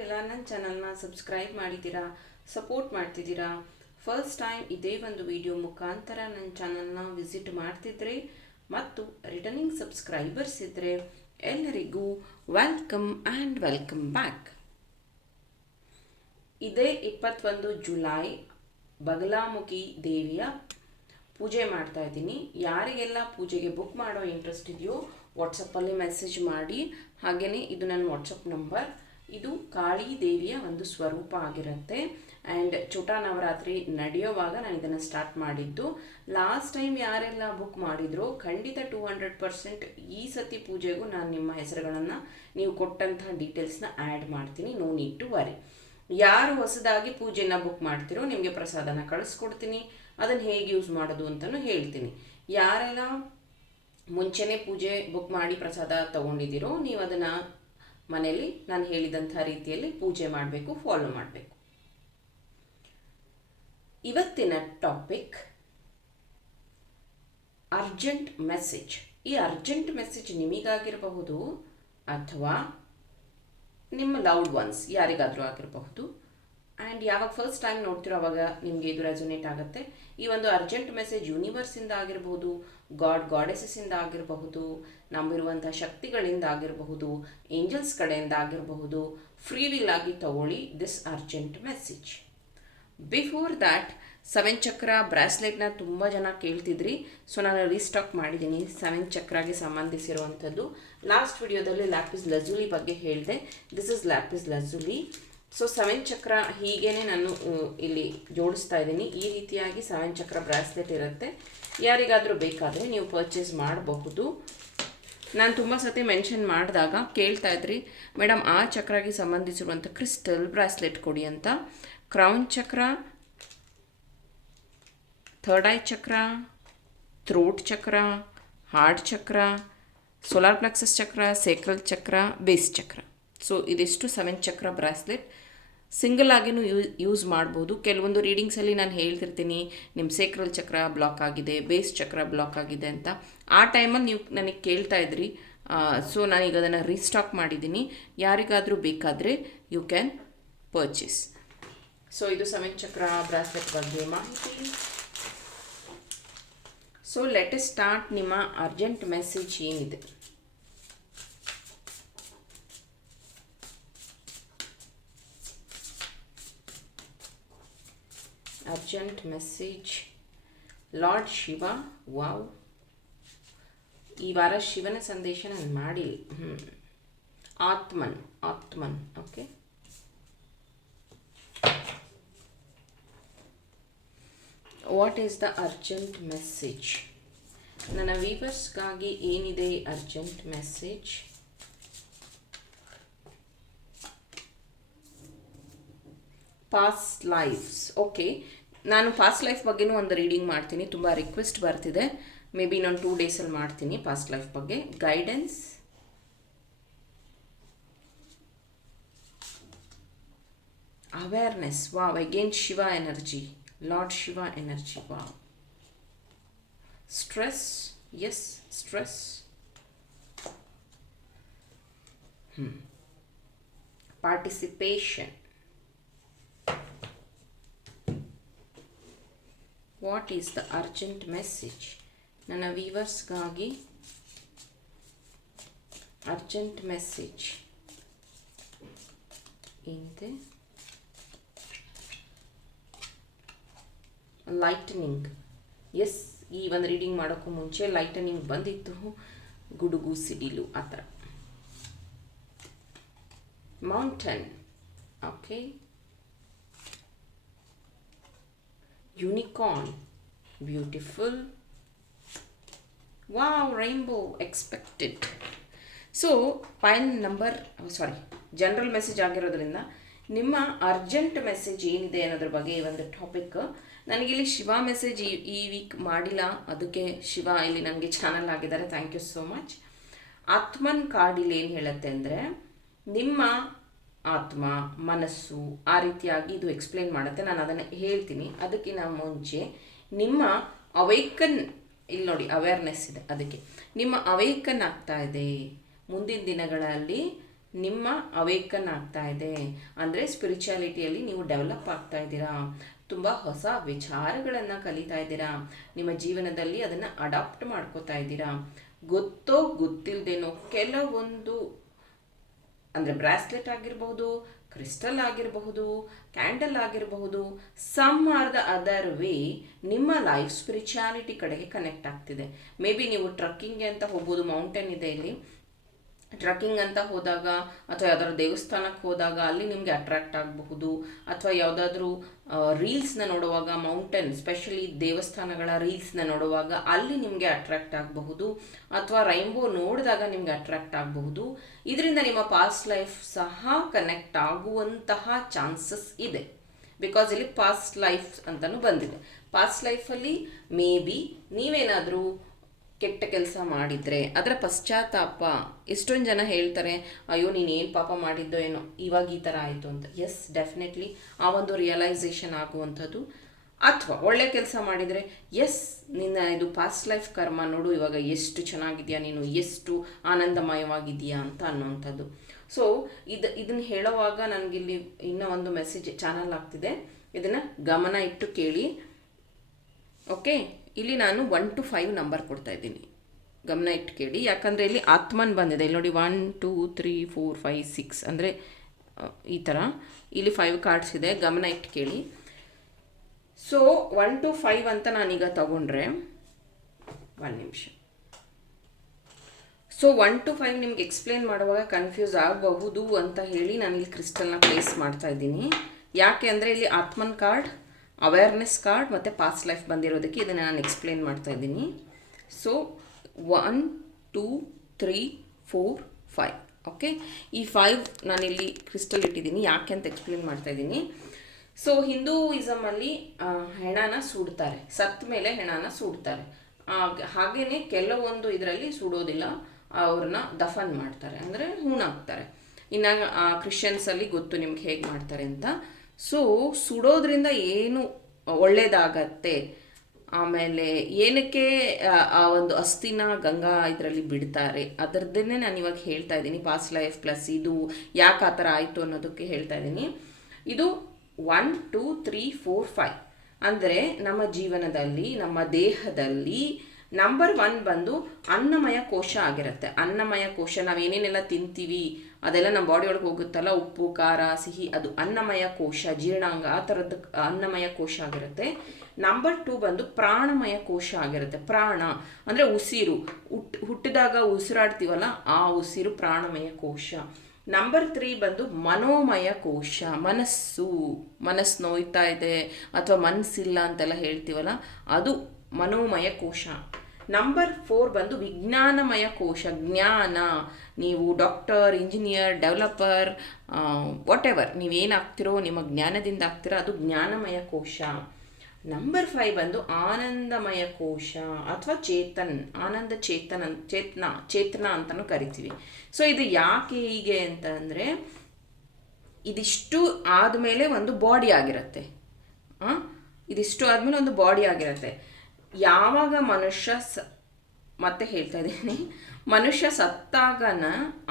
ಯಾರೆಲ್ಲ ನನ್ನ ಚಾನಲ್ನ ಸಬ್ಸ್ಕ್ರೈಬ್ ಮಾಡಿದ್ದೀರಾ ಸಪೋರ್ಟ್ ಮಾಡ್ತಿದ್ದೀರಾ ಫಸ್ಟ್ ಟೈಮ್ ಇದೇ ಒಂದು ವಿಡಿಯೋ ಮುಖಾಂತರ ನನ್ನ ಚಾನಲ್ನ ವಿಸಿಟ್ ಮಾಡ್ತಿದ್ರೆ ಮತ್ತು ರಿಟರ್ನಿಂಗ್ ಸಬ್ಸ್ಕ್ರೈಬರ್ಸ್ ಇದ್ದರೆ ಎಲ್ಲರಿಗೂ ವೆಲ್ಕಮ್ ಆ್ಯಂಡ್ ವೆಲ್ಕಮ್ ಬ್ಯಾಕ್ ಇದೇ ಇಪ್ಪತ್ತೊಂದು ಜುಲೈ, ಬಗಲಾಮುಖಿ ದೇವಿಯ ಪೂಜೆ ಮಾಡ್ತಾ ಇದ್ದೀನಿ. ಯಾರಿಗೆಲ್ಲ ಪೂಜೆಗೆ ಬುಕ್ ಮಾಡೋ ಇಂಟ್ರೆಸ್ಟ್ ಇದೆಯೋ ವಾಟ್ಸಪ್ಪಲ್ಲಿ ಮೆಸೇಜ್ ಮಾಡಿ. ಹಾಗೆಯೇ ಇದು ನನ್ನ ವಾಟ್ಸಪ್ ನಂಬರ್ ಇದು ಕಾಳಿ ದೇವಿಯ ಒಂದು ಸ್ವರೂಪ ಆಗಿರುತ್ತೆ. ಆ್ಯಂಡ್ ಚೋಟಾ ನವರಾತ್ರಿ ನಡೆಯುವಾಗ ನಾನು ಇದನ್ನು ಸ್ಟಾರ್ಟ್ ಮಾಡಿದ್ದು. ಲಾಸ್ಟ್ ಟೈಮ್ ಯಾರೆಲ್ಲ ಬುಕ್ ಮಾಡಿದ್ರು ಖಂಡಿತ ಟೂ ಹಂಡ್ರೆಡ್ ಪರ್ಸೆಂಟ್ ಈ ಸತಿ ಪೂಜೆಗೂ ನಾನು ನಿಮ್ಮ ಹೆಸರುಗಳನ್ನು ನೀವು ಕೊಟ್ಟಂತಹ ಡೀಟೇಲ್ಸ್ನ ಆ್ಯಡ್ ಮಾಡ್ತೀನಿ. ನೋ ನೀಡ್ ಟು ವರಿ ಯಾರು ಹೊಸದಾಗಿ ಪೂಜೆನ ಬುಕ್ ಮಾಡ್ತಿರೋ ನಿಮಗೆ ಪ್ರಸಾದನ ಕಳಿಸ್ಕೊಡ್ತೀನಿ. ಅದನ್ನು ಹೇಗೆ ಯೂಸ್ ಮಾಡೋದು ಅಂತಲೂ ಹೇಳ್ತೀನಿ. ಯಾರೆಲ್ಲ ಮುಂಚೆನೇ ಪೂಜೆ ಬುಕ್ ಮಾಡಿ ಪ್ರಸಾದ ತಗೊಂಡಿದ್ದೀರೋ ನೀವು ಅದನ್ನು ಮನೇಲಿ ನಾನು ಹೇಳಿದಂಥ ರೀತಿಯಲ್ಲಿ ಪೂಜೆ ಮಾಡಬೇಕು ಫಾಲೋ ಮಾಡಬೇಕು. ಇವತ್ತಿನ ಟಾಪಿಕ್ ಅರ್ಜೆಂಟ್ ಮೆಸೇಜ್ ಈ ಅರ್ಜೆಂಟ್ ಮೆಸೇಜ್ ನಿಮಗಾಗಿರಬಹುದು ಅಥವಾ ನಿಮ್ಮ ಲೌಡ್ ಒನ್ಸ್ ಯಾರಿಗಾದರೂ ಆಗಿರಬಹುದು. ಆ್ಯಂಡ್ ಯಾವಾಗ ಫಸ್ಟ್ ಟೈಮ್ ನೋಡ್ತಿರೋ ಅವಾಗ ನಿಮಗೆ ಇದು ರೆಸೊನೇಟ್ ಆಗುತ್ತೆ. ಈ ಒಂದು ಅರ್ಜೆಂಟ್ ಮೆಸೇಜ್ ಯೂನಿವರ್ಸಿಂದ ಆಗಿರಬಹುದು ಗಾಡ್ ಗಾಡೆಸಸ್ಸಿಂದ ಆಗಿರಬಹುದು ನಂಬಿರುವಂಥ ಶಕ್ತಿಗಳಿಂದ ಆಗಿರಬಹುದು ಏಂಜಲ್ಸ್ ಕಡೆಯಿಂದ ಆಗಿರಬಹುದು ಫ್ರೀ ವಿಲ್ ಆಗಿ ತಗೊಳ್ಳಿ this urgent message before that seven chakra ಬ್ರಾಸ್ಲೆಟ್ನ ತುಂಬ ಜನ ಕೇಳ್ತಿದ್ರಿ. ಸೊ ನಾನು ರೀಸ್ಟಾಕ್ ಮಾಡಿದ್ದೀನಿ ಸೆವೆನ್ ಚಕ್ರಾಗೆ ಸಂಬಂಧಿಸಿರುವಂಥದ್ದು. ಲಾಸ್ಟ್ ವಿಡಿಯೋದಲ್ಲಿ ಲ್ಯಾಪಿಸ್ ಲಜುಲಿ ಬಗ್ಗೆ ಹೇಳಿದೆ. This is lapis lazuli so seven chakra ಹೀಗೇನೆ ನಾನು ಇಲ್ಲಿ ಜೋಡಿಸ್ತಾ ಇದ್ದೀನಿ. ಈ ರೀತಿಯಾಗಿ ಸೆವೆನ್ ಚಕ್ರ ಬ್ರಾಸ್ಲೆಟ್ ಇರುತ್ತೆ. ಯಾರಿಗಾದರೂ ಬೇಕಾದರೆ ನೀವು ಪರ್ಚೇಸ್ ಮಾಡಬಹುದು. ನಾನು ತುಂಬ ಸತಿ ಮೆನ್ಷನ್ ಮಾಡಿದಾಗ ಕೇಳ್ತಾ ಇದ್ರಿ, ಮೇಡಮ್, ಆ ಚಕ್ರಗೆ ಸಂಬಂಧಿಸಿರುವಂಥ ಕ್ರಿಸ್ಟಲ್ ಬ್ರಾಸ್ಲೆಟ್ ಕೊಡಿ ಅಂತ. Crown chakra third eye chakra throat chakra heart chakra solar plexus chakra sacral chakra base chakra so ಇದಿಷ್ಟು ಸೆವೆನ್ ಚಕ್ರ ಬ್ರಾಸ್ಲೆಟ್ ಸಿಂಗಲ್ ಆಗಿನೂ ಯೂ ಯೂಸ್ ಮಾಡ್ಬೋದು. ಕೆಲವೊಂದು ರೀಡಿಂಗ್ಸಲ್ಲಿ ನಾನು ಹೇಳ್ತಿರ್ತೀನಿ ನಿಮ್ಮ ಸೇಕ್ರಲ್ ಚಕ್ರ ಬ್ಲಾಕ್ ಆಗಿದೆ ಬೇಸ್ ಚಕ್ರ ಬ್ಲಾಕ್ ಆಗಿದೆ ಅಂತ. ಆ ಟೈಮಲ್ಲಿ ನೀವು ನನಗೆ ಕೇಳ್ತಾ ಇದ್ರಿ. ಸೊ ನಾನೀಗ ಅದನ್ನು ರೀಸ್ಟಾಕ್ ಮಾಡಿದ್ದೀನಿ. ಯಾರಿಗಾದರೂ ಬೇಕಾದರೆ ಯು ಕ್ಯಾನ್ ಪರ್ಚೇಸ್ ಸೊ ಇದು ಸೆವೆನ್ ಚಕ್ರ ಬ್ರಾಸ್ಲೆಟ್ ಬಗ್ಗೆ ಮಾಹಿತಿ. ಸೊ ಲೆಟ್ ಸ್ಟಾರ್ಟ್ ನಿಮ್ಮ ಅರ್ಜೆಂಟ್ ಮೆಸೇಜ್ ಏನಿದೆ? Urgent message Lord Shiva wow ಈ ವಾರ ಶಿವನ ಸಂದೇಶ ನಾನು ಮಾಡಿಲ್ಲ. ಹ್ಞೂ Atman Atman okay what is the urgent message ನನ್ನ ವೀವರ್ಸ್ಗಾಗಿ ಏನಿದೆ urgent message past lives okay ನಾನು ಫಾಸ್ಟ್ ಲೈಫ್ ಬಗ್ಗೆನೂ ಒಂದು ರೀಡಿಂಗ್ ಮಾಡ್ತೀನಿ. ತುಂಬ ರಿಕ್ವೆಸ್ಟ್ ಬರ್ತಿದೆ. ಮೇ ಬಿ ನಾನು ಟೂ ಡೇಸಲ್ಲಿ ಮಾಡ್ತೀನಿ ಫಾಸ್ಟ್ ಲೈಫ್ ಬಗ್ಗೆ. Guidance awareness wow again Shiva energy lord Shiva energy wow stress yes stress participation what is the urgent message ನನ್ನ ವೀವರ್ಸ್ಗಾಗಿ ಅರ್ಜೆಂಟ್ ಮೆಸೇಜ್ ಏನಿದೆ? ಲೈಟನಿಂಗ್ ಎಸ್ ಈ ಒಂದು ರೀಡಿಂಗ್ ಮಾಡೋಕ್ಕೂ ಮುಂಚೆ ಲೈಟನಿಂಗ್ ಬಂದಿತ್ತು. ಗುಡುಗು, ಸಿಡಿಲು, ಆ ಥರ. Mountain okay unicorn beautiful wow rainbow expected so fine number sorry general message ಆಗಿರೋದ್ರಿಂದ ನಿಮ್ಮ ಅರ್ಜೆಂಟ್ ಮೆಸೇಜ್ ಏನಿದೆ ಅನ್ನೋದ್ರ ಬಗ್ಗೆ ಈ ಒಂದು ಟಾಪಿಕ್ ನನಗಿಲ್ಲಿ ಶಿವ ಮೆಸೇಜ್ ಈ ಈ ವೀಕ್ ಮಾಡಿಲ್ಲ. ಅದಕ್ಕೆ ಶಿವ ಇಲ್ಲಿ ನನಗೆ ಚಾನಲ್ ಆಗಿದ್ದಾರೆ. Thank you so much Atman card ಇಲ್ಲಿ ಏನು ಹೇಳುತ್ತೆ ಅಂದರೆ ನಿಮ್ಮ ಆತ್ಮ, ಮನಸ್ಸು ಆ ರೀತಿಯಾಗಿ ಇದು ಎಕ್ಸ್ಪ್ಲೇನ್ ಮಾಡುತ್ತೆ. ನಾನು ಅದನ್ನು ಹೇಳ್ತೀನಿ. ಅದಕ್ಕಿಂತ ಮುಂಚೆ ನಿಮ್ಮ ಅವೈಕನ್, ಇಲ್ಲಿ ನೋಡಿ ಅವೇರ್ನೆಸ್ ಇದೆ ಅದಕ್ಕೆ. ನಿಮ್ಮ ಅವೈಕನ್ ಆಗ್ತಾ ಇದೆ. ಮುಂದಿನ ದಿನಗಳಲ್ಲಿ ನಿಮ್ಮ ಅವೇಕನ್ ಆಗ್ತಾ ಇದೆ. ಅಂದರೆ ಸ್ಪಿರಿಚುಯಾಲಿಟಿಯಲ್ಲಿ ನೀವು ಡೆವಲಪ್ ಆಗ್ತಾ ಇದ್ದೀರಾ. ತುಂಬ ಹೊಸ ವಿಚಾರಗಳನ್ನು ಕಲಿತಾ ಇದ್ದೀರಾ. ನಿಮ್ಮ ಜೀವನದಲ್ಲಿ ಅದನ್ನು ಅಡಾಪ್ಟ್ ಮಾಡ್ಕೋತಾ ಇದ್ದೀರಾ. ಗೊತ್ತೋ ಗೊತ್ತಿಲ್ಲದೇನೋ ಕೆಲವೊಂದು ಅಂದರೆ ಬ್ರಾಸ್ಲೆಟ್ ಆಗಿರಬಹುದು, ಕ್ರಿಸ್ಟಲ್ ಆಗಿರಬಹುದು, ಕ್ಯಾಂಡಲ್ ಆಗಿರಬಹುದು some are the other way ನಿಮ್ಮ ಲೈಫ್ ಸ್ಪಿರಿಚುಯಾಲಿಟಿ ಕಡೆಗೆ ಕನೆಕ್ಟ್ ಆಗ್ತಿದೆ. ಮೇ ಬಿ ನೀವು ಟ್ರಕ್ಕಿಂಗ್ಗೆ ಅಂತ ಹೋಗ್ಬೋದು ಮೌಂಟೇನ್ ಇದೆ ಇಲ್ಲಿ. ಟ್ರಕ್ಕಿಂಗ್ ಅಂತ ಹೋದಾಗ ಅಥವಾ ಯಾವ್ದಾದ್ರು ದೇವಸ್ಥಾನಕ್ಕೆ ಹೋದಾಗ ಅಲ್ಲಿ ನಿಮಗೆ ಅಟ್ರಾಕ್ಟ್ ಆಗಬಹುದು. ಅಥವಾ ಯಾವುದಾದ್ರೂ ರೀಲ್ಸ್ನ ನೋಡುವಾಗ ಮೌಂಟೇನ್ ಸ್ಪೆಷಲಿ ದೇವಸ್ಥಾನಗಳ ರೀಲ್ಸ್ನ ನೋಡುವಾಗ ಅಲ್ಲಿ ನಿಮಗೆ ಅಟ್ರಾಕ್ಟ್ ಆಗಬಹುದು. ಅಥವಾ ರೈನ್ಬೋ ನೋಡಿದಾಗ ನಿಮಗೆ ಅಟ್ರಾಕ್ಟ್ ಆಗಬಹುದು. ಇದರಿಂದ ನಿಮ್ಮ ಪಾಸ್ಟ್ ಲೈಫ್ ಸಹ ಕನೆಕ್ಟ್ ಆಗುವಂತಹ ಚಾನ್ಸಸ್ ಇದೆ. ಬಿಕಾಸ್ ಇಲ್ಲಿ ಪಾಸ್ಟ್ ಲೈಫ್ ಅಂತಲೂ ಬಂದಿದೆ. ಪಾಸ್ಟ್ ಲೈಫಲ್ಲಿ ಮೇ ಬಿ ನೀವೇನಾದರೂ ಕೆಟ್ಟ ಕೆಲಸ ಮಾಡಿದರೆ, ಅದರ ಪಶ್ಚಾತ್ತಾಪ, ಎಷ್ಟೊಂದು ಜನ ಹೇಳ್ತಾರೆ, ಅಯ್ಯೋ ನೀನು ಏನು ಪಾಪ ಮಾಡಿದ್ದೋ ಏನೋ, ಇವಾಗ ಈ ಥರ ಆಯಿತು ಅಂತ. ಎಸ್ ಡೆಫಿನೆಟ್ಲಿ ಆ ಒಂದು ರಿಯಲೈಸೇಷನ್ ಆಗುವಂಥದ್ದು. ಅಥವಾ, ಒಳ್ಳೆ ಕೆಲಸ ಮಾಡಿದರೆ ಎಸ್ ನಿನ್ನ ಇದು ಪಾಸ್ಟ್ ಲೈಫ್ ಕರ್ಮ ನೋಡು, ಇವಾಗ ಎಷ್ಟು ಚೆನ್ನಾಗಿದೆಯಾ ನೀನು, ಎಷ್ಟು ಆನಂದಮಯವಾಗಿದೆಯಾ ಅಂತ ಅನ್ನೋವಂಥದ್ದು. ಸೊ ಇದು ಇದನ್ನು ಹೇಳೋವಾಗ ನನಗಿಲ್ಲಿ ಇನ್ನೂ ಒಂದು ಮೆಸೇಜ್ ಚಾನಲ್ ಆಗ್ತಿದೆ. ಇದನ್ನು ಗಮನ ಇಟ್ಟು ಕೇಳಿ. ಓಕೆ ಇಲ್ಲಿ ನಾನು ಒನ್ ಟು ಫೈವ್ ನಂಬರ್ ಕೊಡ್ತಾ ಇದ್ದೀನಿ. ಗಮನ ಇಟ್ಟು ಕೇಳಿ ಯಾಕಂದರೆ ಇಲ್ಲಿ ಆತ್ಮನ್ ಬಂದಿದೆ. ಇಲ್ಲಿ ನೋಡಿ one two three four five six ಅಂದರೆ ಈ ಥರ ಇಲ್ಲಿ ಫೈವ್ ಕಾರ್ಡ್ಸ್ ಇದೆ. ಗಮನ ಇಟ್ಟು ಕೇಳಿ ಸೊ ಒನ್ ಟು ಫೈವ್ ಅಂತ ನಾನೀಗ ತಗೊಂಡ್ರೆ, ಒಂದು ನಿಮಿಷ. ಸೊ ಒನ್ ಟು ಫೈವ್ ನಿಮ್ಗೆ ಎಕ್ಸ್ಪ್ಲೇನ್ ಮಾಡುವಾಗ ಕನ್ಫ್ಯೂಸ್ ಆಗಬಹುದು ಅಂತ ಹೇಳಿ ನಾನು ಇಲ್ಲಿ ಕ್ರಿಸ್ಟಲ್ನ ಪ್ಲೇಸ್ ಮಾಡ್ತಾ ಇದ್ದೀನಿ. ಯಾಕೆ ಅಂದರೆ ಇಲ್ಲಿ ಆತ್ಮನ್ ಕಾರ್ಡ್ ಅವೇರ್ನೆಸ್ ಕಾರ್ಡ್ ಮತ್ತು ಪಾಸ್ಟ್ ಲೈಫ್ ಬಂದಿರೋದಕ್ಕೆ ಇದನ್ನು ನಾನು ಎಕ್ಸ್ಪ್ಲೇನ್ ಮಾಡ್ತಾ ಇದ್ದೀನಿ. So one two three four five okay ಈ ಫೈವ್ ನಾನಿಲ್ಲಿ ಕ್ರಿಸ್ಟಲ್ ಇಟ್ಟಿದ್ದೀನಿ. ಯಾಕೆ ಅಂತ ಎಕ್ಸ್ಪ್ಲೇನ್ ಮಾಡ್ತಾ ಇದ್ದೀನಿ. ಸೊ ಹಿಂದೂಯಿಸಮಲ್ಲಿ ಹೆಣನ ಸುಡ್ತಾರೆ. ಸತ್ತ ಮೇಲೆ ಹೆಣನ ಸುಡ್ತಾರೆ. ಹಾಗೆಯೇ ಕೆಲವೊಂದು ಇದರಲ್ಲಿ ಸುಡೋದಿಲ್ಲ. ಅವ್ರನ್ನ ದಫನ್ ಮಾಡ್ತಾರೆ. ಅಂದರೆ ಹೂಣಾಕ್ತಾರೆ. ಇನ್ನು ಕ್ರಿಶ್ಚಿಯನ್ಸಲ್ಲಿ ಗೊತ್ತು ನಿಮ್ಗೆ ಹೇಗೆ ಮಾಡ್ತಾರೆ ಅಂತ. ಸೊ ಸುಡೋದ್ರಿಂದ ಏನು ಒಳ್ಳೇದಾಗತ್ತೆ? ಆಮೇಲೆ ಏನಕ್ಕೆ, ಆ ಒಂದು ಅಸ್ಥಿನ ಗಂಗಾ ಇದರಲ್ಲಿ ಬಿಡ್ತಾರೆ? ಅದರದ್ದನ್ನೇ ನಾನು ಇವಾಗ ಹೇಳ್ತಾ ಇದ್ದೀನಿ. ಪಾಸ್ ಲೈಫ್ ಪ್ಲಸ್ ಇದು ಯಾಕೆ ಆ ಥರ ಆಯಿತು ಅನ್ನೋದಕ್ಕೆ ಹೇಳ್ತಾ ಇದ್ದೀನಿ. ಇದು one two three four five ಅಂದರೆ ನಮ್ಮ ಜೀವನದಲ್ಲಿ, ನಮ್ಮ ದೇಹದಲ್ಲಿ ನಂಬರ್ ಒನ್ ಬಂದು ಅನ್ನಮಯ ಕೋಶ ಆಗಿರುತ್ತೆ. ಅನ್ನಮಯ ಕೋಶ ನಾವೇನೇನೆಲ್ಲ ತಿಂತೀವಿ, ಅದೆಲ್ಲ ನಮ್ಮ ಬಾಡಿ ಒಳಗೆ ಹೋಗುತ್ತಲ್ಲ, ಉಪ್ಪು, ಖಾರ, ಸಿಹಿ, ಅದು ಅನ್ನಮಯ ಕೋಶ, ಜೀರ್ಣಾಂಗ, ಆ ಥರದ್ದು ಅನ್ನಮಯ ಕೋಶ ಆಗಿರುತ್ತೆ. ನಂಬರ್ ಟೂ ಬಂದು ಪ್ರಾಣಮಯ ಕೋಶ ಆಗಿರುತ್ತೆ. ಪ್ರಾಣ, ಅಂದರೆ ಉಸಿರು. ಹುಟ್, ಹುಟ್ಟಿದಾಗ ಉಸಿರಾಡ್ತೀವಲ್ಲ, ಆ ಉಸಿರು ಪ್ರಾಣಮಯ ಕೋಶ. ನಂಬರ್ ತ್ರೀ ಬಂದು ಮನೋಮಯ ಕೋಶ, ಮನಸ್ಸು. ಮನಸ್ಸು ನೋಯ್ತಾ ಇದೆ, ಅಥವಾ ಮನಸ್ಸಿಲ್ಲ ಅಂತೆಲ್ಲ ಹೇಳ್ತೀವಲ್ಲ, ಅದು ಮನೋಮಯ ಕೋಶ. ನಂಬರ್ ಫೋರ್ ಬಂದು ವಿಜ್ಞಾನಮಯ ಕೋಶ, ಜ್ಞಾನ. ನೀವು doctor engineer developer whatever ನೀವೇನಾಗ್ತಿರೋ ನಿಮ್ಮ ಜ್ಞಾನದಿಂದ ಆಗ್ತಿರೋ, ಅದು ಜ್ಞಾನಮಯ ಕೋಶ. ನಂಬರ್ ಫೈವ್ ಬಂದು ಆನಂದಮಯ ಕೋಶ ಅಥವಾ ಚೇತನ್, ಆನಂದ ಚೇತನ ಚೇತನ ಚೇತನ ಅಂತಲೂ ಕರಿತೀವಿ. ಸೊ ಇದು ಯಾಕೆ ಹೀಗೆ ಅಂತ ಅಂದರೆ, ಇದಿಷ್ಟು ಆದಮೇಲೆ ಒಂದು ಬಾಡಿ ಆಗಿರುತ್ತೆ. ಇದಿಷ್ಟು ಆದಮೇಲೆ ಒಂದು ಬಾಡಿ ಆಗಿರುತ್ತೆ. ಯಾವಾಗ ಮನುಷ್ಯ ಸ, ಮತ್ತೆ ಹೇಳ್ತಾ ಇದ್ದೀನಿ. ಮನುಷ್ಯ ಸತ್ತಾಗನ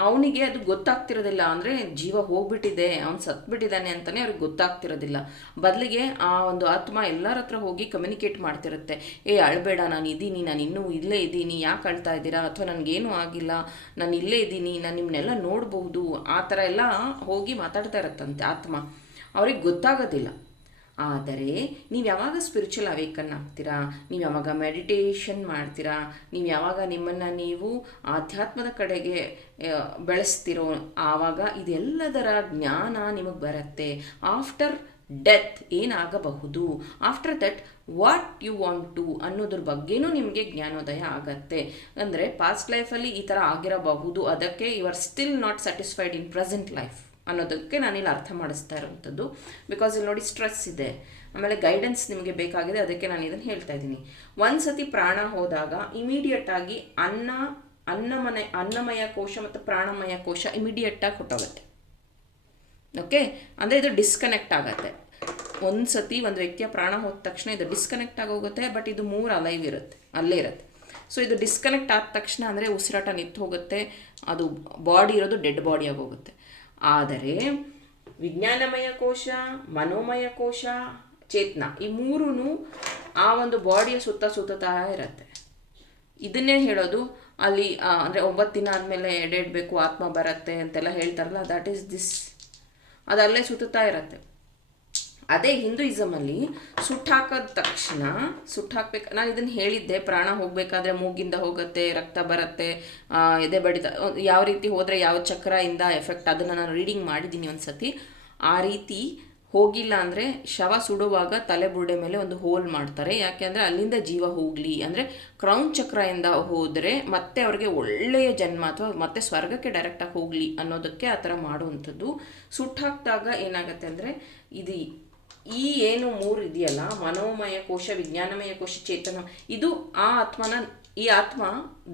ಅವನಿಗೆ ಅದು ಗೊತ್ತಾಗ್ತಿರೋದಿಲ್ಲ. ಅಂದರೆ ಜೀವ ಹೋಗ್ಬಿಟ್ಟಿದೆ, ಅವ್ನು ಸತ್ಬಿಟ್ಟಿದ್ದಾನೆ ಅಂತಲೇ ಅವ್ರಿಗೆ ಗೊತ್ತಾಗ್ತಿರೋದಿಲ್ಲ. ಬದಲಿಗೆ ಆ ಒಂದು ಆತ್ಮ ಎಲ್ಲರ ಹತ್ರ ಹೋಗಿ ಕಮ್ಯುನಿಕೇಟ್ ಮಾಡ್ತಿರುತ್ತೆ. ಏ, ಅಳಬೇಡ, ನಾನು ಇದ್ದೀನಿ, ನಾನು ಇನ್ನೂ ಇಲ್ಲೇ ಇದ್ದೀನಿ, ಯಾಕೆ ಅಳ್ತಾ ಇದ್ದೀರಾ? ಅಥವಾ ನನಗೇನು ಆಗಿಲ್ಲ. ನಾನು ಇಲ್ಲೇ ಇದ್ದೀನಿ, ನಾನು ನಿಮ್ಮನ್ನೆಲ್ಲ ನೋಡ್ಬೋದು ಆ ಥರ ಎಲ್ಲ ಹೋಗಿ ಮಾತಾಡ್ತಾ ಇರತ್ತಂತೆ ಆತ್ಮ. ಅವ್ರಿಗೆ ಗೊತ್ತಾಗೋದಿಲ್ಲ. ಆದರೆ ನೀವು ಯಾವಾಗ ಸ್ಪಿರಿಚುವಲ್ ಅವೇಕನ್ ಆಗ್ತೀರಾ? ನೀವು ಯಾವಾಗ ಮೆಡಿಟೇಷನ್ ಮಾಡ್ತೀರಾ? ನೀವು ಯಾವಾಗ ನಿಮ್ಮನ್ನು ನೀವು ಆಧ್ಯಾತ್ಮದ ಕಡೆಗೆ ಬೆಳೆಸ್ತಿರೋ ಆವಾಗ ಇದೆಲ್ಲದರ ಜ್ಞಾನ ನಿಮಗೆ ಬರುತ್ತೆ. ಆಫ್ಟರ್ ಡೆತ್ ಏನಾಗಬಹುದು? After that what you want to ಅನ್ನೋದ್ರ ಬಗ್ಗೆನೂ ನಿಮಗೆ ಜ್ಞಾನೋದಯ ಆಗತ್ತೆ. ಅಂದರೆ ಪಾಸ್ಟ್ ಲೈಫಲ್ಲಿ ಈ ಥರ ಆಗಿರಬಹುದು. ಅದಕ್ಕೆ you are still not satisfied in present life ಅನ್ನೋದಕ್ಕೆ ನಾನಿಲ್ಲಿ ಅರ್ಥ ಮಾಡಿಸ್ತಾ ಇರುವಂಥದ್ದು. ಬಿಕಾಸ್ ಇಲ್ಲಿ ನೋಡಿ ಸ್ಟ್ರೆಸ್ ಇದೆ. ಆಮೇಲೆ ಗೈಡೆನ್ಸ್ ನಿಮಗೆ ಬೇಕಾಗಿದೆ, ಅದಕ್ಕೆ ನಾನು ಇದನ್ನು ಹೇಳ್ತಾ ಇದ್ದೀನಿ. ಒಂದು ಸತಿ ಪ್ರಾಣ ಹೋದಾಗ ಇಮಿಡಿಯೇಟ್ ಆಗಿ ಅನ್ನ, ಅನ್ನಮನೆ, ಅನ್ನಮಯ ಕೋಶ ಮತ್ತು ಪ್ರಾಣಮಯ ಕೋಶ ಇಮಿಡಿಯೇಟಾಗಿ ಹೊಟ್ಟೋಗುತ್ತೆ. ಓಕೆ ಅಂದರೆ ಇದು ಡಿಸ್ಕನೆಕ್ಟ್ ಆಗುತ್ತೆ. ಒಂದು ಸತಿ ಒಂದು ವ್ಯಕ್ತಿಯ ಪ್ರಾಣ ಹೋದ ತಕ್ಷಣ ಇದು ಡಿಸ್ಕನೆಕ್ಟ್ ಆಗೋಗುತ್ತೆ ಬಟ್ ಇದು ಮೂರು ಅಲೈವ್ ಇರುತ್ತೆ, ಅಲ್ಲೇ ಇರುತ್ತೆ. ಸೊ ಇದು ಡಿಸ್ಕನೆಕ್ಟ್ ಆದ ತಕ್ಷಣ ಅಂದರೆ ಉಸಿರಾಟ ನಿಂತು ಹೋಗುತ್ತೆ, ಅದು ಬಾಡಿ ಇರೋದು ಡೆಡ್ ಬಾಡಿಯಾಗಿ ಹೋಗುತ್ತೆ. ಆದರೆ ವಿಜ್ಞಾನಮಯ ಕೋಶ, ಮನೋಮಯ ಕೋಶ, ಚೇತನ ಈ ಮೂರೂ ಆ ಒಂದು ಬಾಡಿಯ ಸುತ್ತ ಸುತ್ತಾ ಇರುತ್ತೆ. ಇದನ್ನೇ ಹೇಳೋದು ಅಲ್ಲಿ ಅಂದರೆ ಒಂಬತ್ತು ದಿನ ಆದಮೇಲೆ ಎಡೆಡ್ಬೇಕು, ಆತ್ಮ ಬರುತ್ತೆ ಅಂತೆಲ್ಲ ಹೇಳ್ತಾರಲ್ಲ ದಟ್ ಈಸ್ ದಿಸ್ ಅದಲ್ಲೇ ಸುತ್ತುತ್ತಾ ಇರತ್ತೆ. ಅದೇ ಹಿಂದೂಯಿಸಮಲ್ಲಿ ಸುಟ್ಟಾಕದ ತಕ್ಷಣ, ಸುಟ್ಟಾಕ್ಬೇಕು, ನಾನು ಇದನ್ನು ಹೇಳಿದ್ದೆ, ಪ್ರಾಣ ಹೋಗಬೇಕಾದ್ರೆ ಮೂಗಿಂದ ಹೋಗುತ್ತೆ, ರಕ್ತ ಬರುತ್ತೆ ಎದೆ ಬಡಿತ, ಯಾವ ರೀತಿ ಹೋದರೆ ಯಾವ ಚಕ್ರದಿಂದ ಎಫೆಕ್ಟ್ ಅದನ್ನು ನಾನು ರೀಡಿಂಗ್ ಮಾಡಿದ್ದೀನಿ ಒಂದು ಸತಿ ಆ ರೀತಿ ಹೋಗಿಲ್ಲ ಅಂದರೆ ಶವ ಸುಡುವಾಗ ತಲೆ ಬುರುಡೆ ಮೇಲೆ ಒಂದು ಹೋಲ್ ಮಾಡ್ತಾರೆ. ಯಾಕೆ ಅಂದರೆ ಅಲ್ಲಿಂದ ಜೀವ ಹೋಗಲಿ. ಅಂದರೆ ಕ್ರೌನ್ ಚಕ್ರದಿಂದ ಹೋದರೆ ಮತ್ತೆ ಅವ್ರಿಗೆ ಒಳ್ಳೆಯ ಜನ್ಮ ಅಥವಾ ಮತ್ತೆ ಸ್ವರ್ಗಕ್ಕೆ ಡೈರೆಕ್ಟಾಗಿ ಹೋಗಲಿ ಅನ್ನೋದಕ್ಕೆ ಆ ಥರ ಮಾಡುವಂಥದ್ದು. ಸುಟ್ಟಾಕ್ದಾಗ ಏನಾಗುತ್ತೆ ಅಂದರೆ ಇದು ಈ ಏನು ಮೂರು ಇದೆಯಲ್ಲ, ಮನೋಮಯ ಕೋಶ, ವಿಜ್ಞಾನಮಯ ಕೋಶ, ಚೇತನ, ಇದು ಆ ಆತ್ಮನ, ಈ ಆತ್ಮ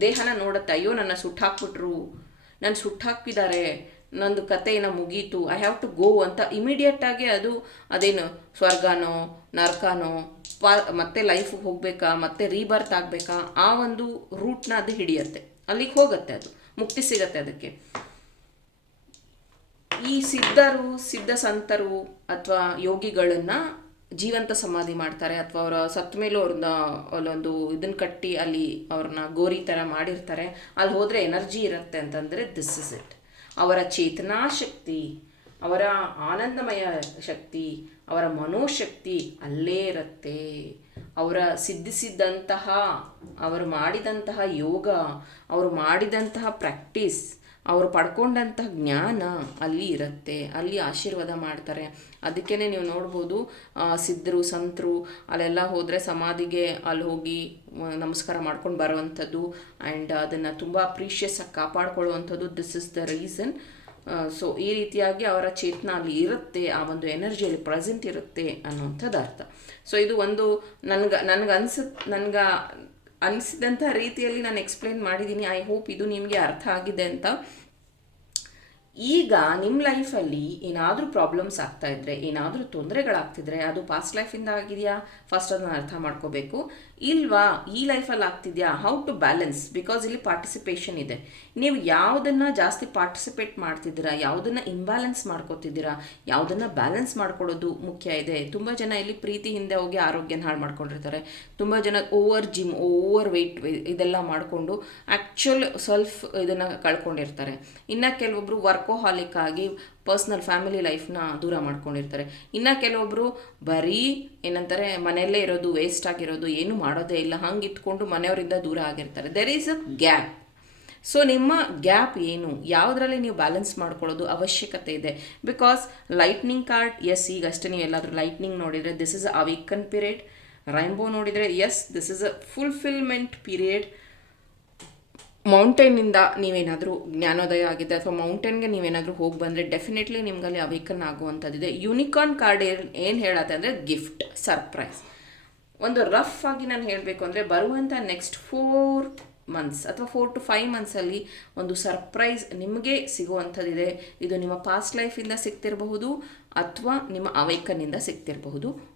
ದೇಹನ ನೋಡುತ್ತೆ. ಅಯ್ಯೋ, ನನ್ನ ಸುಟ್ಟಾಕ್ಬಿಟ್ರು ನನ್ನ ಸುಟ್ಟಾಕ್ಬಿದ್ದಾರೆ ನಂದು ಕಥೆನ ಮುಗೀತು. ಐ ಹ್ಯಾವ್ ಟು ಗೋ ಅಂತ ಇಮಿಡಿಯೇಟ್ ಆಗಿ ಅದು ಅದೇನು ಸ್ವರ್ಗನೋ, ನರ್ಕನೋ, ಪಾ, ಮತ್ತೆ ಲೈಫಿಗೆ ಹೋಗ್ಬೇಕಾ, ಮತ್ತೆ ರೀಬರ್ತ್ ಆಗಬೇಕಾ, ಆ ಒಂದು ರೂಟ್ನ ಅದು ಹಿಡಿಯತ್ತೆ. ಅಲ್ಲಿಗೆ ಹೋಗುತ್ತೆ ಅದು. ಮುಕ್ತಿ ಸಿಗತ್ತೆ ಅದಕ್ಕೆ. ಈ ಸಿದ್ಧರು, ಸಿದ್ಧ ಸಂತರು ಅಥವಾ ಯೋಗಿಗಳನ್ನ ಜೀವಂತ ಸಮಾಧಿ ಮಾಡ್ತಾರೆ ಅಥವಾ ಅವರ ಸತ್ತ ಮೇಲೂ ಅವ್ರನ್ನ ಅಲ್ಲೊಂದು ಇದನ್ನ ಕಟ್ಟಿ ಅಲ್ಲಿ ಅವ್ರನ್ನ ಗೋರಿ ಥರ ಮಾಡಿರ್ತಾರೆ. ಅಲ್ಲಿ ಹೋದರೆ ಎನರ್ಜಿ ಇರುತ್ತೆ ಅಂತಂದರೆ ದಿಸ್ ಇಸ್ ಇಟ್ ಅವರ ಚೇತನಾ ಶಕ್ತಿ ಅವರ ಆನಂದಮಯ ಶಕ್ತಿ, ಅವರ ಮನೋಶಕ್ತಿ ಅಲ್ಲೇ ಇರುತ್ತೆ. ಅವರ ಸಿದ್ಧಿಸಿದ್ದಂತಹ ಅವರು ಮಾಡಿದಂತಹ ಯೋಗ, ಅವರು ಮಾಡಿದಂತಹ ಪ್ರಾಕ್ಟೀಸ್ ಅವರು ಪಡ್ಕೊಂಡಂಥ ಜ್ಞಾನ ಅಲ್ಲಿ ಇರುತ್ತೆ, ಅಲ್ಲಿ ಆಶೀರ್ವಾದ ಮಾಡ್ತಾರೆ. ಅದಕ್ಕೇ ನೀವು ನೋಡ್ಬೋದು ಸಿದ್ಧರು, ಸಂತರು, ಅಲ್ಲೆಲ್ಲ ಹೋದರೆ ಸಮಾಧಿಗೆ ಅಲ್ಲಿ ಹೋಗಿ ನಮಸ್ಕಾರ ಮಾಡ್ಕೊಂಡು ಬರುವಂಥದ್ದು ಆ್ಯಂಡ್ ಅದನ್ನು ತುಂಬ ಪ್ರೀಷಿಯಸ್ ಆಗಿ ಕಾಪಾಡ್ಕೊಳ್ಳುವಂಥದ್ದು this is the reason so ಈ ರೀತಿಯಾಗಿ ಅವರ ಚೇತನ ಅಲ್ಲಿ ಇರುತ್ತೆ, ಆ ಒಂದು ಎನರ್ಜಿಯಲ್ಲಿ ಪ್ರೆಸೆಂಟ್ ಇರುತ್ತೆ ಅನ್ನುವಂಥದ್ದು ಅರ್ಥ. ಸೊ ಇದು ಒಂದು ನನ್ಗೆ, ನನಗೆ ಅನ್ಸುತ್ತೆ ನನ್ಗೆ ಅನಿಸಿದಂಥ ರೀತಿಯಲ್ಲಿ ನಾನು ಎಕ್ಸ್ಪ್ಲೇನ್ ಮಾಡಿದ್ದೀನಿ ಐ ಹೋಪ್ ಇದು ನಿಮಗೆ ಅರ್ಥ ಆಗಿದೆ ಅಂತ. ಈಗ ನಿಮ್ಮ ಲೈಫಲ್ಲಿ ಏನಾದರೂ ಪ್ರಾಬ್ಲಮ್ಸ್ ಆಗ್ತಾ ಇದ್ರೆ, ಏನಾದರೂ ತೊಂದರೆಗಳಾಗ್ತಿದ್ರೆ ಅದು ಪಾಸ್ಟ್ ಲೈಫಿಂದ ಆಗಿದೆಯಾ? ಫಸ್ಟ್ ಅದನ್ನ ಅರ್ಥ ಮಾಡ್ಕೋಬೇಕು. ಇಲ್ವಾ, ಈ ಲೈಫಲ್ಲಿ ಆಗ್ತಿದೆಯಾ? ಹೌ ಟು ಬ್ಯಾಲೆನ್ಸ್ ಬಿಕಾಸ್ ಇಲ್ಲಿ ಪಾರ್ಟಿಸಿಪೇಷನ್ ಇದೆ. ನೀವು ಯಾವುದನ್ನು ಜಾಸ್ತಿ ಪಾರ್ಟಿಸಿಪೇಟ್ ಮಾಡ್ತಿದ್ದೀರಾ? ಯಾವುದನ್ನು ಇಂಬ್ಯಾಲೆನ್ಸ್ ಮಾಡ್ಕೋತಿದ್ದೀರಾ? ಯಾವುದನ್ನು ಬ್ಯಾಲೆನ್ಸ್ ಮಾಡ್ಕೊಳ್ಳೋದು ಮುಖ್ಯ ಇದೆ. ತುಂಬ ಜನ ಇಲ್ಲಿ ಪ್ರೀತಿ ಹಿಂದೆ ಹೋಗಿ ಆರೋಗ್ಯನ ಹಾಳು ಮಾಡ್ಕೊಂಡಿರ್ತಾರೆ. ತುಂಬ ಜನ ಓವರ್ ಜಿಮ್ ಓವರ್ ವೆಯ್ಟ್ ಇದೆಲ್ಲ ಮಾಡಿಕೊಂಡು ಆ್ಯಕ್ಚುಲ್ ಸೆಲ್ಫ್ ಇದನ್ನು ಕಳ್ಕೊಂಡಿರ್ತಾರೆ. ಇನ್ನು ಕೆಲವೊಬ್ಬರು ವರ್ಕೋಹಾಲಿಕ್ ಆಗಿ ಪರ್ಸ್ನಲ್ ಫ್ಯಾಮಿಲಿ ಲೈಫ್ನ ದೂರ ಮಾಡ್ಕೊಂಡಿರ್ತಾರೆ. ಇನ್ನು ಕೆಲವೊಬ್ಬರು ಬರೀ ಏನಂತಾರೆ, ಮನೆಯಲ್ಲೇ ಇರೋದು ವೇಸ್ಟ್ ಆಗಿರೋದು, ಏನು ಮಾಡೋದೇ ಇಲ್ಲ ಹಂಗೆ ಇತ್ಕೊಂಡು ಮನೆಯವರಿಂದ ದೂರ ಆಗಿರ್ತಾರೆ. There is a gap so ನಿಮ್ಮ ಗ್ಯಾಪ್ ಏನು? ಯಾವುದರಲ್ಲಿ ನೀವು ಬ್ಯಾಲೆನ್ಸ್ ಮಾಡ್ಕೊಳ್ಳೋದು ಅವಶ್ಯಕತೆ ಇದೆ? ಬಿಕಾಸ್ ಲೈಟ್ನಿಂಗ್ ಕಾರ್ಡ್ ಎಸ್ ಈಗಷ್ಟೇ ನೀವು ಎಲ್ಲಾದರೂ ಲೈಟ್ನಿಂಗ್ ನೋಡಿದರೆ this is a awaken period rainbow ನೋಡಿದರೆ yes this is a fulfilment period ಮೌಂಟೇನಿಂದ ನೀವೇನಾದರೂ ಜ್ಞಾನೋದಯ ಆಗಿದೆ ಅಥವಾ ಮೌಂಟೇನ್ಗೆ ನೀವೇನಾದರೂ ಹೋಗಿ ಬಂದರೆ ಡೆಫಿನೆಟ್ಲಿ ನಿಮ್ಗಲ್ಲಿ ಅವೇಕನ್ ಆಗುವಂಥದ್ದಿದೆ. ಯೂನಿಕಾರ್ನ್ ಕಾರ್ಡ್ ಏನು ಹೇಳತ್ತೆ ಅಂದರೆ ಗಿಫ್ಟ್ ಸರ್ಪ್ರೈಸ್ ಒಂದು ರಫ್ ಆಗಿ ನಾನು ಹೇಳಬೇಕು ಅಂದರೆ ಬರುವಂಥ ನೆಕ್ಸ್ಟ್ ಫೋರ್ ಮಂತ್ಸ್ ಅಥವಾ ಫೋರ್ ಟು ಫೈವ್ ಮಂತ್ಸಲ್ಲಿ ಒಂದು ಸರ್ಪ್ರೈಸ್ ನಿಮಗೆ ಸಿಗುವಂಥದ್ದಿದೆ. ಇದು ನಿಮ್ಮ ಪಾಸ್ಟ್ ಲೈಫಿಂದ ಸಿಗ್ತಿರಬಹುದು ಅಥವಾ ನಿಮ್ಮ ಅವೇಕನ್ನಿಂದ ಸಿಗ್ತಿರಬಹುದು.